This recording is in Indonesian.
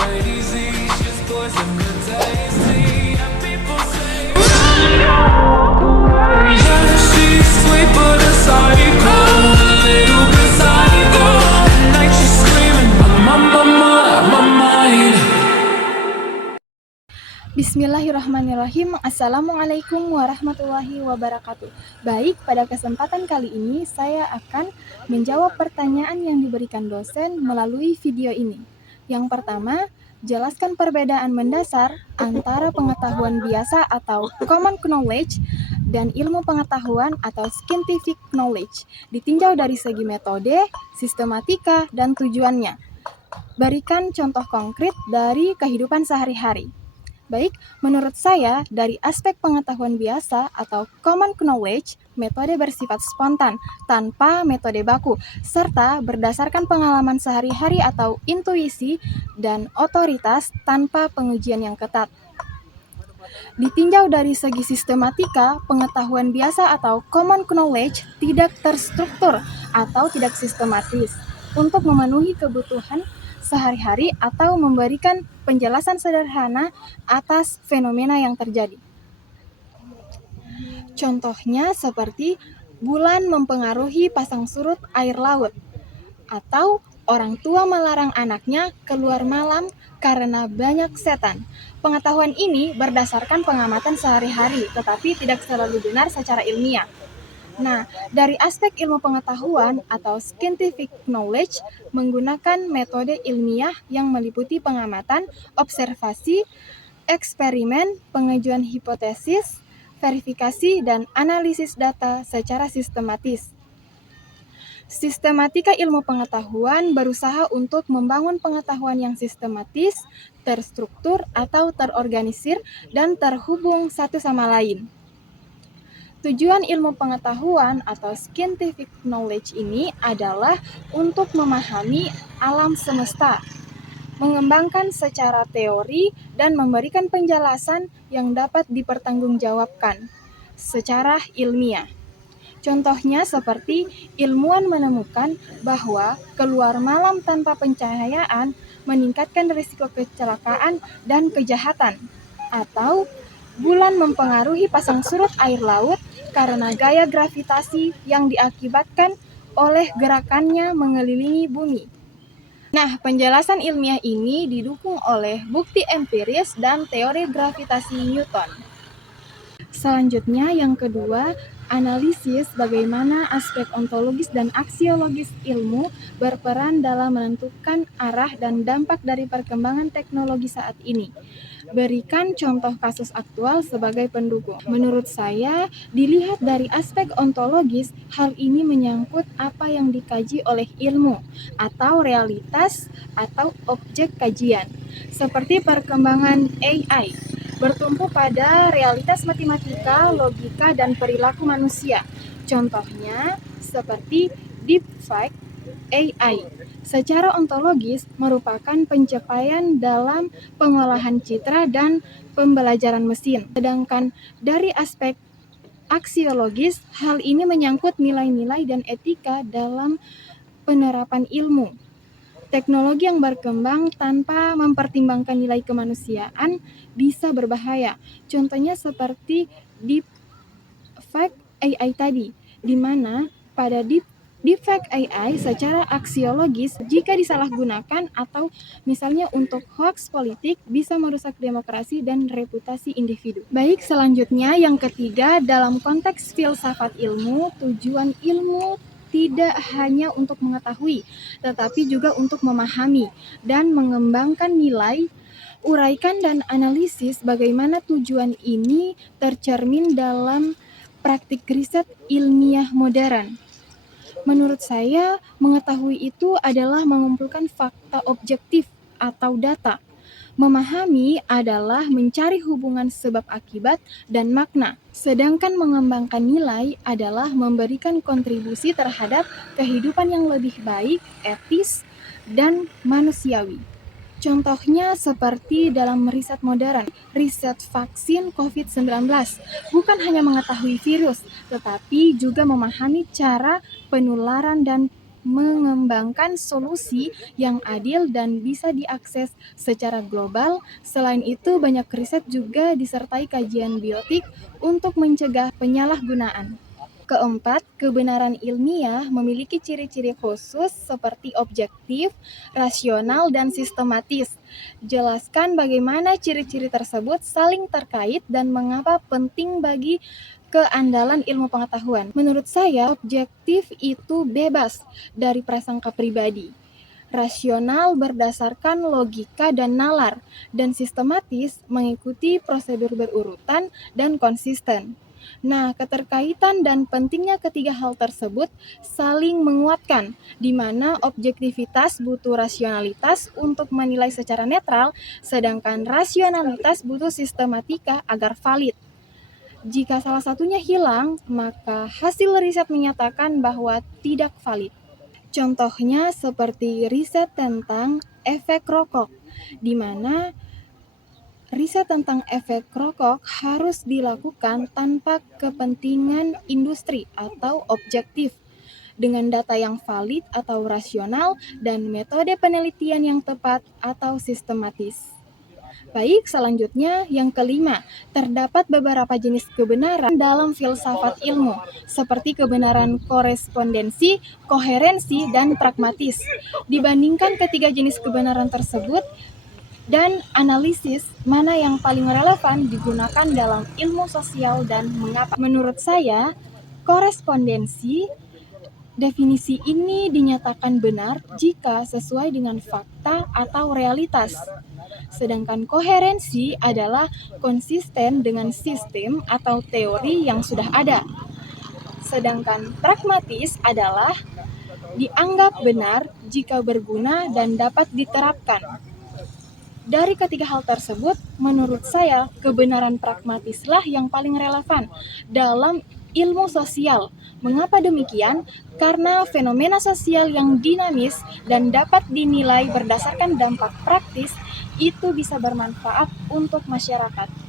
crazy. She's poison the tasty. And people say, yeah, she's sweet but a psycho, a little bit psycho. At night she's screaming, my mind. Bismillahirrahmanirrahim. Assalamualaikum warahmatullahi wabarakatuh. Baik, pada kesempatan kali ini saya akan menjawab pertanyaan yang diberikan dosen melalui video ini. Yang pertama, jelaskan perbedaan mendasar antara pengetahuan biasa atau common knowledge dan ilmu pengetahuan atau scientific knowledge, ditinjau dari segi metode, sistematika, dan tujuannya. Berikan contoh konkret dari kehidupan sehari-hari. Baik, menurut saya, dari aspek pengetahuan biasa atau common knowledge, metode bersifat spontan, tanpa metode baku, serta berdasarkan pengalaman sehari-hari atau intuisi dan otoritas tanpa pengujian yang ketat. Ditinjau dari segi sistematika, pengetahuan biasa atau common knowledge tidak terstruktur atau tidak sistematis untuk memenuhi kebutuhan sehari-hari atau memberikan penjelasan sederhana atas fenomena yang terjadi. Contohnya seperti bulan mempengaruhi pasang surut air laut, atau orang tua melarang anaknya keluar malam karena banyak setan. Pengetahuan ini berdasarkan pengamatan sehari-hari, tetapi tidak selalu benar secara ilmiah. Nah, dari aspek ilmu pengetahuan atau scientific knowledge menggunakan metode ilmiah yang meliputi pengamatan, observasi, eksperimen, pengajuan hipotesis, verifikasi, dan analisis data secara sistematis. Sistematika ilmu pengetahuan berusaha untuk membangun pengetahuan yang sistematis, terstruktur atau terorganisir, dan terhubung satu sama lain. Tujuan ilmu pengetahuan atau scientific knowledge ini adalah untuk memahami alam semesta, mengembangkan secara teori, dan memberikan penjelasan yang dapat dipertanggungjawabkan secara ilmiah. Contohnya seperti ilmuwan menemukan bahwa keluar malam tanpa pencahayaan meningkatkan risiko kecelakaan dan kejahatan, atau bulan mempengaruhi pasang surut air laut karena gaya gravitasi yang diakibatkan oleh gerakannya mengelilingi bumi. Nah, penjelasan ilmiah ini didukung oleh bukti empiris dan teori gravitasi Newton. Selanjutnya, yang kedua, analisis bagaimana aspek ontologis dan aksiologis ilmu berperan dalam menentukan arah dan dampak dari perkembangan teknologi saat ini. Berikan contoh kasus aktual sebagai pendukung. Menurut saya, dilihat dari aspek ontologis, hal ini menyangkut apa yang dikaji oleh ilmu atau realitas atau objek kajian, seperti perkembangan AI. Bertumpu pada realitas matematika, logika, dan perilaku manusia. Contohnya seperti deepfake AI. Secara ontologis merupakan pencapaian dalam pengolahan citra dan pembelajaran mesin. Sedangkan dari aspek aksiologis, hal ini menyangkut nilai-nilai dan etika dalam penerapan ilmu. Teknologi yang berkembang tanpa mempertimbangkan nilai kemanusiaan bisa berbahaya. Contohnya seperti deepfake AI tadi, di mana pada deepfake AI secara aksiologis jika disalahgunakan atau misalnya untuk hoax politik bisa merusak demokrasi dan reputasi individu. Baik, selanjutnya yang ketiga, dalam konteks filsafat ilmu, tujuan ilmu tidak hanya untuk mengetahui, tetapi juga untuk memahami dan mengembangkan nilai. Uraikan dan analisis bagaimana tujuan ini tercermin dalam praktik riset ilmiah modern. Menurut saya, mengetahui itu adalah mengumpulkan fakta objektif atau data. Memahami adalah mencari hubungan sebab akibat dan makna, sedangkan mengembangkan nilai adalah memberikan kontribusi terhadap kehidupan yang lebih baik, etis, dan manusiawi. Contohnya seperti dalam riset modern, riset vaksin COVID-19, bukan hanya mengetahui virus, tetapi juga memahami cara penularan dan mengembangkan solusi yang adil dan bisa diakses secara global. Selain itu, banyak riset juga disertai kajian biotik untuk mencegah penyalahgunaan. Keempat, kebenaran ilmiah memiliki ciri-ciri khusus seperti objektif, rasional, dan sistematis. Jelaskan bagaimana ciri-ciri tersebut saling terkait dan mengapa penting bagi keandalan ilmu pengetahuan. Menurut saya, objektif itu bebas dari prasangka pribadi. Rasional berdasarkan logika dan nalar, dan sistematis mengikuti prosedur berurutan dan konsisten. Nah, keterkaitan dan pentingnya ketiga hal tersebut saling menguatkan, di mana objektivitas butuh rasionalitas untuk menilai secara netral, sedangkan rasionalitas butuh sistematika agar valid. Jika salah satunya hilang, maka hasil riset menyatakan bahwa tidak valid. Contohnya seperti riset tentang efek rokok, di mana riset tentang efek rokok harus dilakukan tanpa kepentingan industri atau objektif, dengan data yang valid atau rasional dan metode penelitian yang tepat atau sistematis. Baik, selanjutnya yang kelima, terdapat beberapa jenis kebenaran dalam filsafat ilmu, seperti kebenaran korespondensi, koherensi, dan pragmatis. Dibandingkan ketiga jenis kebenaran tersebut, dan analisis mana yang paling relevan digunakan dalam ilmu sosial dan mengapa. Menurut saya, korespondensi, definisi ini dinyatakan benar jika sesuai dengan fakta atau realitas. Sedangkan koherensi adalah konsisten dengan sistem atau teori yang sudah ada. Sedangkan pragmatis adalah dianggap benar jika berguna dan dapat diterapkan. Dari ketiga hal tersebut, menurut saya, kebenaran pragmatislah yang paling relevan dalam ilmu sosial. Mengapa demikian? Karena fenomena sosial yang dinamis dan dapat dinilai berdasarkan dampak praktis itu bisa bermanfaat untuk masyarakat.